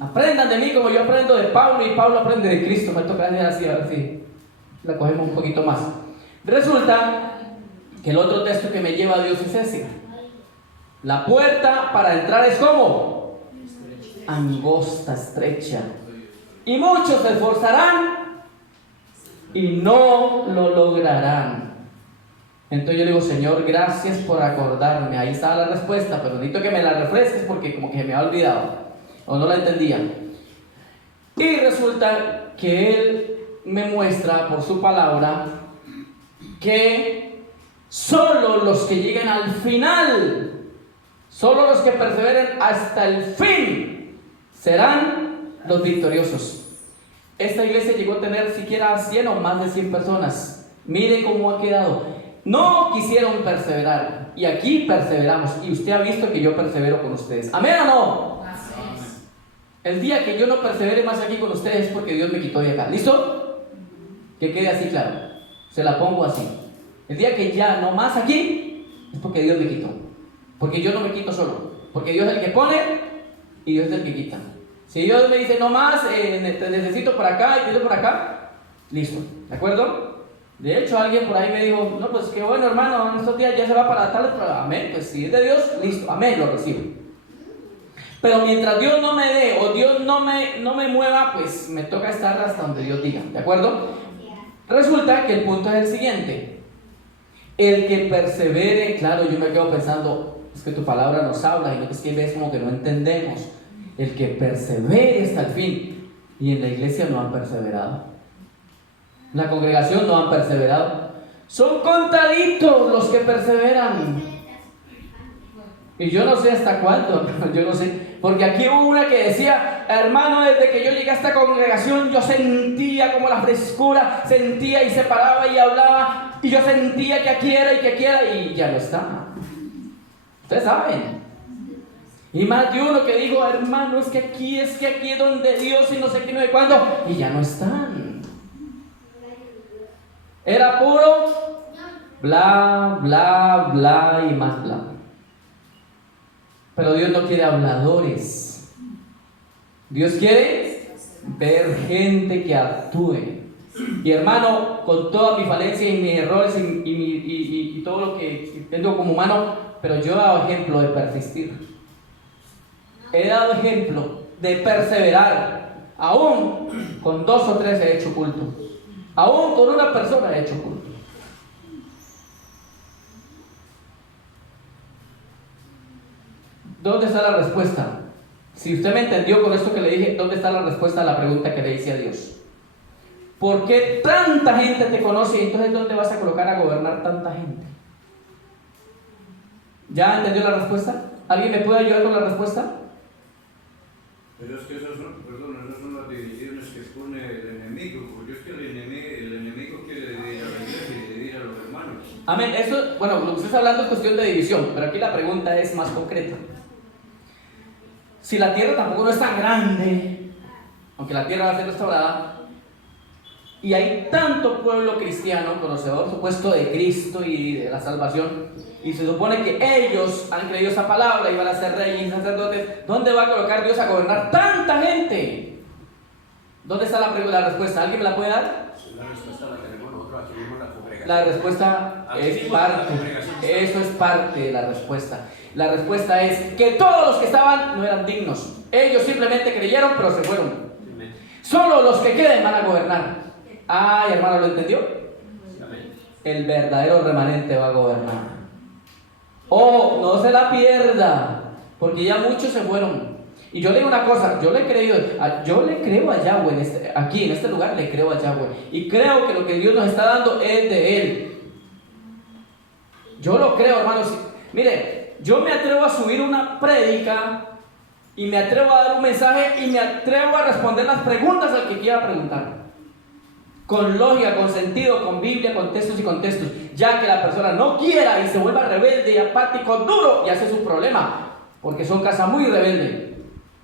Aprendan de mí como yo aprendo de Pablo y Pablo aprende de Cristo. Me toca hacer así, a ver si la cogemos un poquito más. Resulta que el otro texto que me lleva a Dios es ese. La puerta para entrar es como angosta, estrecha, y muchos se esforzarán y no lo lograrán. Entonces yo digo, Señor, gracias por acordarme. Ahí estaba la respuesta, pero necesito que me la refresques porque como que me ha olvidado o no la entendía. Y resulta que Él me muestra por su palabra que solo los que lleguen al final, solo los que perseveren hasta el fin, serán los victoriosos. Esta iglesia llegó a tener siquiera 100 o más de 100 personas. Mire cómo ha quedado. No quisieron perseverar. Y aquí perseveramos. Y usted ha visto que yo persevero con ustedes. ¿Amén o no? El día que yo no persevere más aquí con ustedes es porque Dios me quitó de acá. ¿Listo? Que quede así claro. Se la pongo así. El día que ya no más aquí es porque Dios me quitó. Porque yo no me quito solo. Porque Dios es el que pone y Dios es el que quita. Si Dios me dice no más, te necesito por acá y pido por acá, listo, ¿de acuerdo? De hecho, alguien por ahí me dijo, no, pues qué bueno, hermano, en estos días ya se va para tal, amén, pues si es de Dios, listo, amén, lo recibo. Pero mientras Dios no me dé o Dios no me mueva, pues me toca estar hasta donde Dios diga, ¿de acuerdo? Resulta que el punto es el siguiente: el que persevere. Claro, yo me quedo pensando, es que tu palabra nos habla y no es que ves como que no entendemos. El que persevere hasta el fin. Y en la iglesia no han perseverado. En la congregación no han perseverado. Son contaditos los que perseveran. Y yo no sé hasta cuándo, yo no sé. Porque aquí hubo una que decía, hermano, desde que yo llegué a esta congregación, yo sentía como la frescura, sentía y se paraba y hablaba, y yo sentía que aquí era y que aquí era, y ya no está. Ustedes saben. Y más de uno que dijo, hermano, es que aquí es donde Dios y no sé qué, no sé cuándo, y ya no están. Era puro bla, bla, bla y más bla. Pero Dios no quiere habladores. Dios quiere ver gente que actúe. Y hermano, con toda mi falencia y mis errores y todo lo que tengo como humano, pero yo he dado ejemplo de persistir. He dado ejemplo de perseverar. Aún con 2 o 3 he hecho culto. Aún con una persona he hecho culto. ¿Dónde está la respuesta? Si usted me entendió con esto que le dije, ¿dónde está la respuesta a la pregunta que le hice a Dios? ¿Por qué tanta gente te conoce y entonces dónde vas a colocar a gobernar tanta gente? ¿Ya entendió la respuesta? ¿Alguien me puede ayudar con la respuesta? Pero es que esas son las divisiones que pone el enemigo, porque es que el enemigo quiere dividir a la iglesia y dividir a los hermanos. Amén. Eso, bueno, lo que usted está hablando es cuestión de división, pero aquí la pregunta es más concreta. Si la tierra tampoco no es tan grande, aunque la tierra va a ser restaurada, y hay tanto pueblo cristiano, conocedor supuesto de Cristo y de la salvación, y se supone que ellos han creído esa palabra y van a ser reyes y sacerdotes, ¿dónde va a colocar Dios a gobernar tanta gente? ¿Dónde está la respuesta? ¿Alguien me la puede dar? La respuesta la tenemos nosotros aquí mismo en la congregación. La respuesta es parte, eso es parte de la respuesta. La respuesta es que todos los que estaban no eran dignos. Ellos simplemente creyeron, pero se fueron. Solo los que queden van a gobernar. Ay, hermano, ¿lo entendió? El verdadero remanente va a gobernar. Oh, no se la pierda, porque ya muchos se fueron. Y yo le digo una cosa, yo le creo a Yahweh, aquí en este lugar le creo a Yahweh. Y creo que lo que Dios nos está dando es de Él. Yo lo creo, hermanos. Mire, yo me atrevo a subir una prédica y me atrevo a dar un mensaje y me atrevo a responder las preguntas al que quiera preguntar. Con lógica, con sentido, con Biblia, con textos y contextos. Ya que la persona no quiera y se vuelva rebelde y apático, duro, y hace su problema. Porque son casa muy rebelde.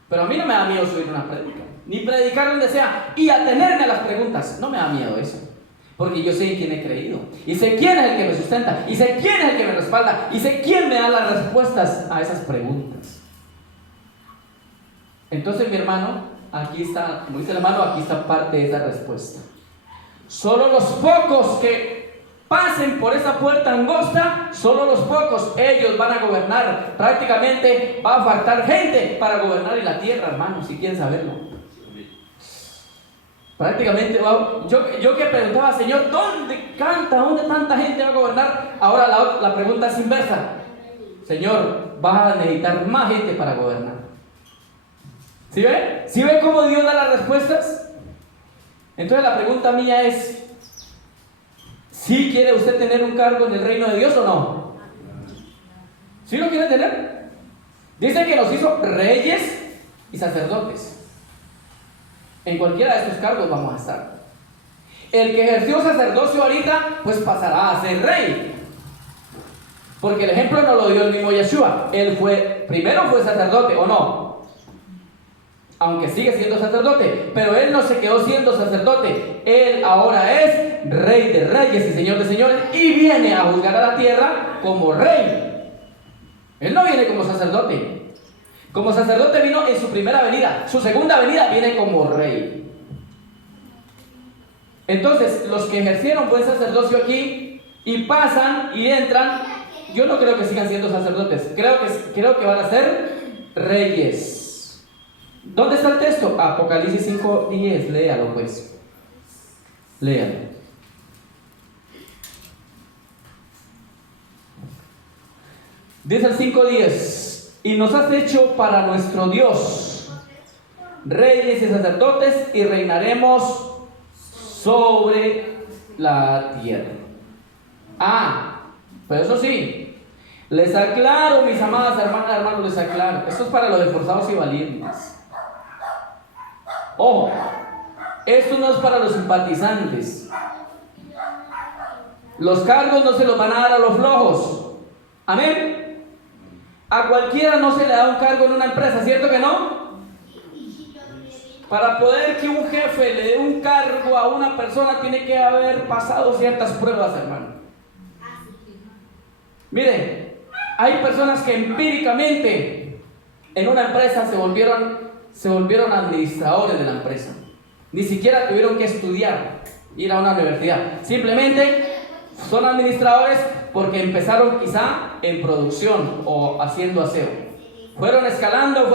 Pero a mí no me da miedo subir una prédica, ni predicar donde sea y atenerme a las preguntas. No me da miedo eso. Porque yo sé en quién he creído. Y sé quién es el que me sustenta. Y sé quién es el que me respalda. Y sé quién me da las respuestas a esas preguntas. Entonces, mi hermano, aquí está, como dice el hermano, aquí está parte de esa respuesta. Solo los pocos que pasen por esa puerta angosta, solo los pocos, ellos van a gobernar. Prácticamente va a faltar gente para gobernar en la tierra, hermano, si quieren saberlo. Prácticamente, yo que preguntaba, Señor, ¿dónde tanta gente va a gobernar? Ahora la pregunta es inversa. Señor, vas a necesitar más gente para gobernar. ¿Sí ve? ¿Sí ve cómo Dios da las respuestas? Entonces la pregunta mía es, ¿sí quiere usted tener un cargo en el reino de Dios o no? ¿Sí lo quiere tener? Dice que nos hizo reyes y sacerdotes. En cualquiera de estos cargos vamos a estar. El que ejerció sacerdocio ahorita, pues pasará a ser rey. Porque el ejemplo no lo dio el mismo Yeshua. Él primero fue sacerdote, ¿o no? Aunque sigue siendo sacerdote, pero él no se quedó siendo sacerdote. Él ahora es rey de reyes y señor de señores y viene a juzgar a la tierra como rey. Él no viene como sacerdote. Como sacerdote vino en su primera venida. Su segunda venida viene como rey. Entonces, los que ejercieron buen sacerdocio aquí y pasan y entran, yo no creo que sigan siendo sacerdotes. Creo que van a ser reyes. ¿Dónde está el texto? Apocalipsis 5:10, léalo pues. Léalo. Dice el 5:10: y nos has hecho para nuestro Dios reyes y sacerdotes y reinaremos sobre la tierra. Pero eso sí, les aclaro, mis amadas hermanos, les aclaro, esto es para los esforzados y valientes. Ojo, esto no es para los simpatizantes. Los cargos no se los van a dar a los flojos. Amén. A cualquiera no se le da un cargo en una empresa, ¿cierto que no? Para poder que un jefe le dé un cargo a una persona tiene que haber pasado ciertas pruebas, hermano. Miren, hay personas que empíricamente en una empresa se volvieron administradores de la empresa. Ni siquiera tuvieron que estudiar, ir a una universidad. Simplemente son administradores porque empezaron quizá en producción o haciendo aseo. Fueron escalando,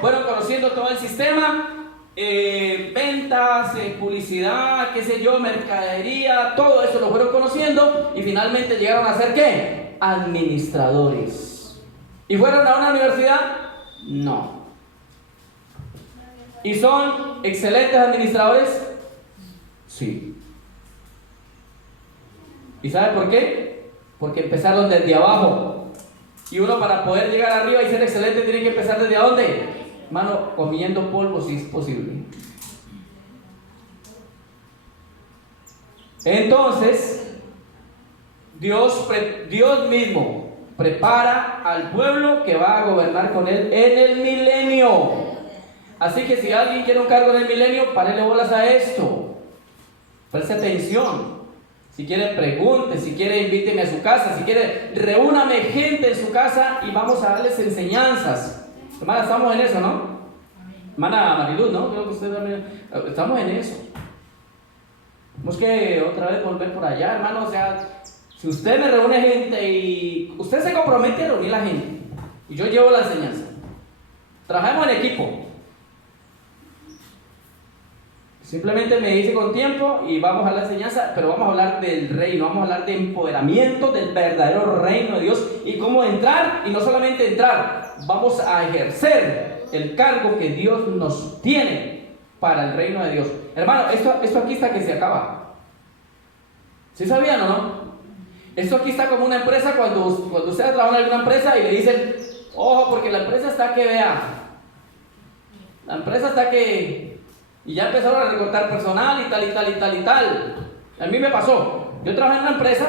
fueron conociendo todo el sistema, ventas, publicidad, qué sé yo, mercadería, todo eso lo fueron conociendo y finalmente llegaron a ser ¿qué? Administradores. ¿Y fueron a una universidad? No. ¿Y son excelentes administradores? Sí. ¿Y sabe por qué? Porque empezaron desde abajo. Y uno, para poder llegar arriba y ser excelente, tiene que empezar desde ¿dónde? Hermano, comiendo polvo si es posible. Entonces, Dios mismo prepara al pueblo que va a gobernar con él en el milenio. Así que si alguien quiere un cargo en el milenio, párele bolas a esto. Preste atención. Si quiere, pregunte. Si quiere, invíteme a su casa. Si quiere, reúname gente en su casa y vamos a darles enseñanzas. Hermana, estamos en eso, ¿no? Hermana Mariluz, ¿no? Creo que usted también. Estamos en eso. Tenemos que otra vez volver por allá, hermano. O sea, si usted me reúne gente y usted se compromete a reunir la gente y yo llevo la enseñanza, trabajemos en equipo. Simplemente me dice con tiempo y vamos a la enseñanza, pero vamos a hablar del reino, vamos a hablar de empoderamiento del verdadero reino de Dios y cómo entrar, y no solamente entrar, vamos a ejercer el cargo que Dios nos tiene para el reino de Dios. Hermano, esto aquí está que se acaba. ¿Sí sabían o no? Esto aquí está como una empresa cuando usted trabaja en alguna empresa y le dicen, ojo, porque la empresa está que vea. La empresa está que... Y ya empezaron a recortar personal y tal, y tal, y tal, y tal. A mí me pasó. Yo trabajé en una empresa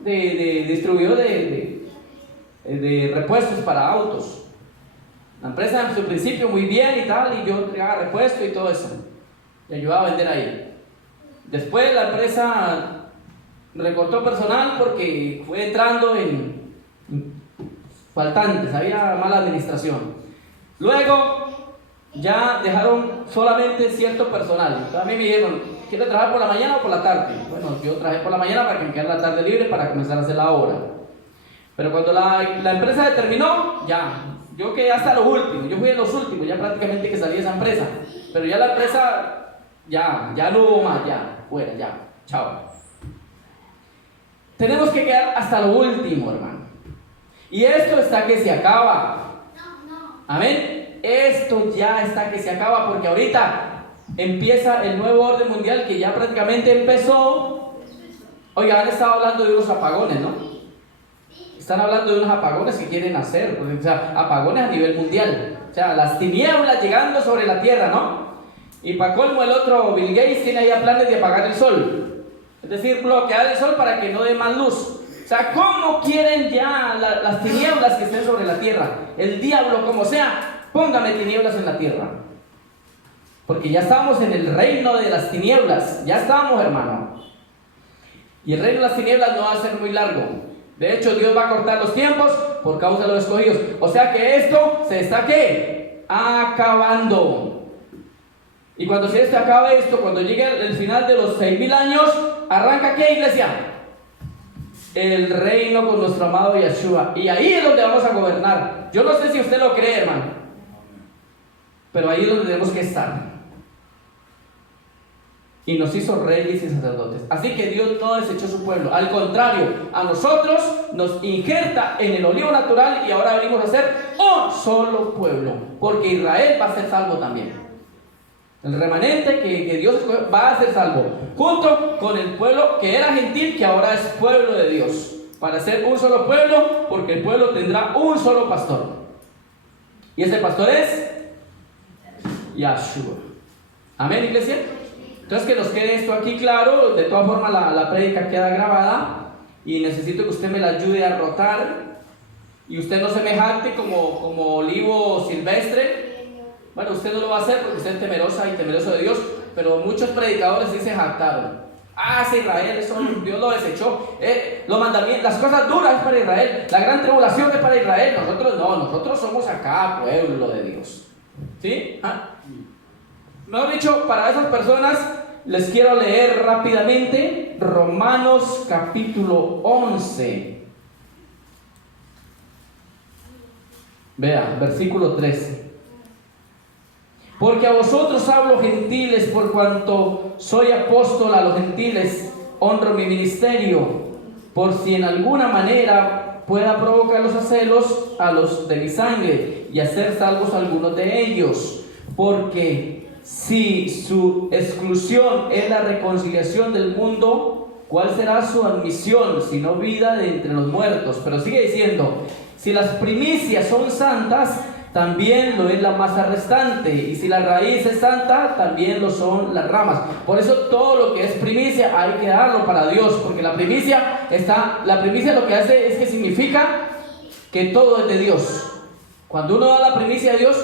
de distribuidor de repuestos para autos. La empresa en su principio muy bien y tal, y yo entregaba repuestos y todo eso. Y ayudaba a vender ahí. Después la empresa recortó personal porque fue entrando en faltantes, había mala administración. Luego ya dejaron solamente cierto personal. Entonces a mí me dijeron, ¿quiere trabajar por la mañana o por la tarde? Bueno, yo trabajé por la mañana para que me quedara la tarde libre para comenzar a hacer la obra. Pero cuando la empresa terminó, ya, yo quedé hasta los últimos, yo fui en los últimos, ya prácticamente que salí de esa empresa. Pero ya la empresa, ya no hubo más, ya, fuera, ya, chao. Tenemos que quedar hasta lo último, hermano. Y esto está que se acaba. Amén. Esto ya está que se acaba porque ahorita empieza el nuevo orden mundial que ya prácticamente empezó. Oiga, han estado hablando de unos apagones, ¿no? Están hablando de unos apagones que quieren hacer, o sea, apagones a nivel mundial. O sea, las tinieblas llegando sobre la tierra, ¿no? Y para colmo el otro, Bill Gates, tiene ahí planes de apagar el sol. Es decir, bloquear el sol para que no dé más luz. O sea, ¿cómo quieren ya las tinieblas que estén sobre la tierra? El diablo, como sea, póngame tinieblas en la tierra. Porque ya estamos en el reino de las tinieblas. Ya estamos, hermano. Y el reino de las tinieblas no va a ser muy largo. De hecho, Dios va a cortar los tiempos por causa de los escogidos. O sea que esto se está, ¿qué? Acabando. Y cuando se acabe esto, cuando llegue el final de los 6,000 años, ¿arranca qué, iglesia? El reino con nuestro amado Yeshua. Y ahí es donde vamos a gobernar. Yo no sé si usted lo cree, hermano, pero ahí es donde tenemos que estar. Y nos hizo reyes y sacerdotes. Así que Dios no desechó su pueblo. Al contrario, a nosotros nos injerta en el olivo natural y ahora venimos a ser un solo pueblo. Porque Israel va a ser salvo también. El remanente que Dios escogió va a ser salvo. Junto con el pueblo que era gentil, que ahora es pueblo de Dios. Para ser un solo pueblo, porque el pueblo tendrá un solo pastor. Y ese pastor es Yeshua. Amén, iglesia. Entonces que nos quede esto aquí claro. De todas formas la prédica queda grabada y necesito que usted me la ayude a rotar y usted no se me jacte como olivo silvestre. Bueno, usted no lo va a hacer porque usted es temerosa y temeroso de Dios, pero muchos predicadores sí se jactaron. Es Israel, eso Dios lo desechó. Los mandamientos, las cosas duras es para Israel, la gran tribulación es para Israel. Nosotros no, nosotros somos acá pueblo de Dios. ¿Sí? Mejor dicho, para esas personas les quiero leer rápidamente Romanos capítulo 11. Vea, versículo 13. Porque a vosotros hablo, gentiles, por cuanto soy apóstol a los gentiles, honro mi ministerio, por si en alguna manera pueda provocarlos a celos a los de mi sangre y hacer salvos a algunos de ellos. Porque si su exclusión es la reconciliación del mundo, ¿cuál será su admisión, sino vida de entre los muertos? Pero sigue diciendo, si las primicias son santas, también lo es la masa restante, y si la raíz es santa, también lo son las ramas. Por eso todo lo que es primicia hay que darlo para Dios, porque la primicia lo que hace es que significa que todo es de Dios. Cuando uno da la primicia a Dios,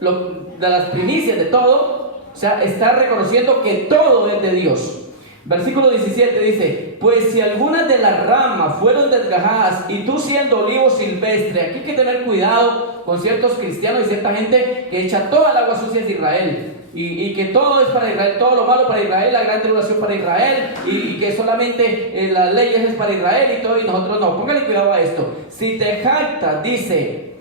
de las primicias de todo, o sea, está reconociendo que todo es de Dios. Versículo 17 dice, pues si algunas de las ramas fueron desgajadas y tú siendo olivo silvestre, aquí hay que tener cuidado con ciertos cristianos y cierta gente que echa toda el agua sucia de Israel y que todo es para Israel, todo lo malo para Israel, la gran tribulación para Israel y que solamente las leyes es para Israel y todo, y nosotros no. Póngale cuidado a esto. Si te jactas, dice,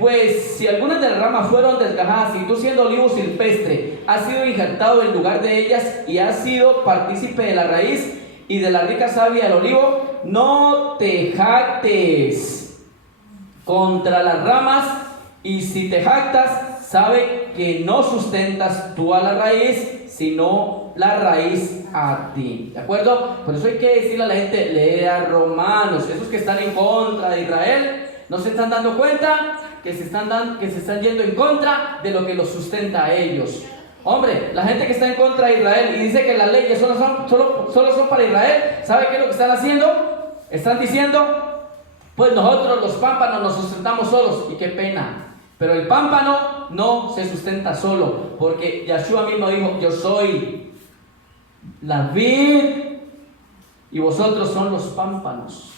pues si algunas de las ramas fueron desgajadas y tú siendo olivo silvestre has sido injertado en lugar de ellas y has sido partícipe de la raíz y de la rica savia del olivo, no te jactes contra las ramas, y si te jactas, sabe que no sustentas tú a la raíz, sino la raíz a ti. ¿De acuerdo? Por eso hay que decirle a la gente, lea Romanos. Esos que están en contra de Israel no se están dando cuenta que se están yendo en contra de lo que los sustenta a ellos. Hombre, la gente que está en contra de Israel y dice que las leyes solo son para Israel, ¿sabe qué es lo que están haciendo? Están diciendo, pues nosotros los pámpanos nos sustentamos solos, y qué pena. Pero el pámpano no se sustenta solo, porque Yeshua mismo dijo, yo soy la vid y vosotros son los pámpanos.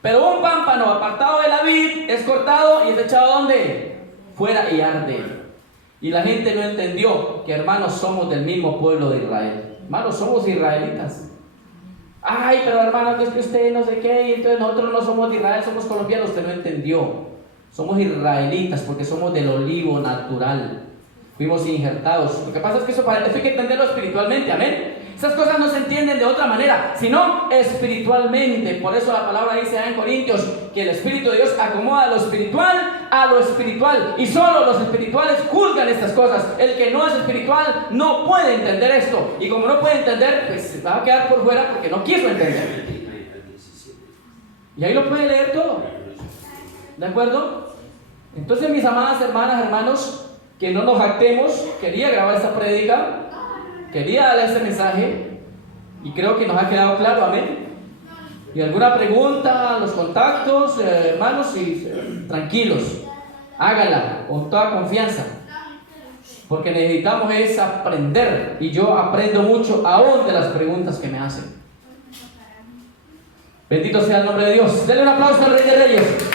Pero un pámpano apartado de la vid es cortado y es echado ¿dónde? Fuera y arde. Y la gente no entendió que hermanos somos del mismo pueblo de Israel. Hermanos, somos israelitas. Ay, pero hermano, es que usted no sé qué, y entonces nosotros no somos de Israel, somos colombianos. Usted no entendió. Somos israelitas porque somos del olivo natural. Fuimos injertados. Lo que pasa es que eso hay que entenderlo espiritualmente, amén. Esas cosas no se entienden de otra manera, sino espiritualmente. Por eso la palabra dice en Corintios que el Espíritu de Dios acomoda lo espiritual a lo espiritual. Y solo los espirituales juzgan estas cosas. El que no es espiritual no puede entender esto. Y como no puede entender, pues se va a quedar por fuera porque no quiso entender. Y ahí lo puede leer todo. ¿De acuerdo? Entonces, mis amadas hermanas, hermanos, que no nos jactemos. Quería grabar esta prédica, quería darle este mensaje y creo que nos ha quedado claro, amén. Y alguna pregunta, los contactos, hermanos, y tranquilos, hágala con toda confianza, porque necesitamos es aprender, y yo aprendo mucho aún de las preguntas que me hacen. Bendito sea el nombre de Dios. Denle un aplauso al Rey de Reyes.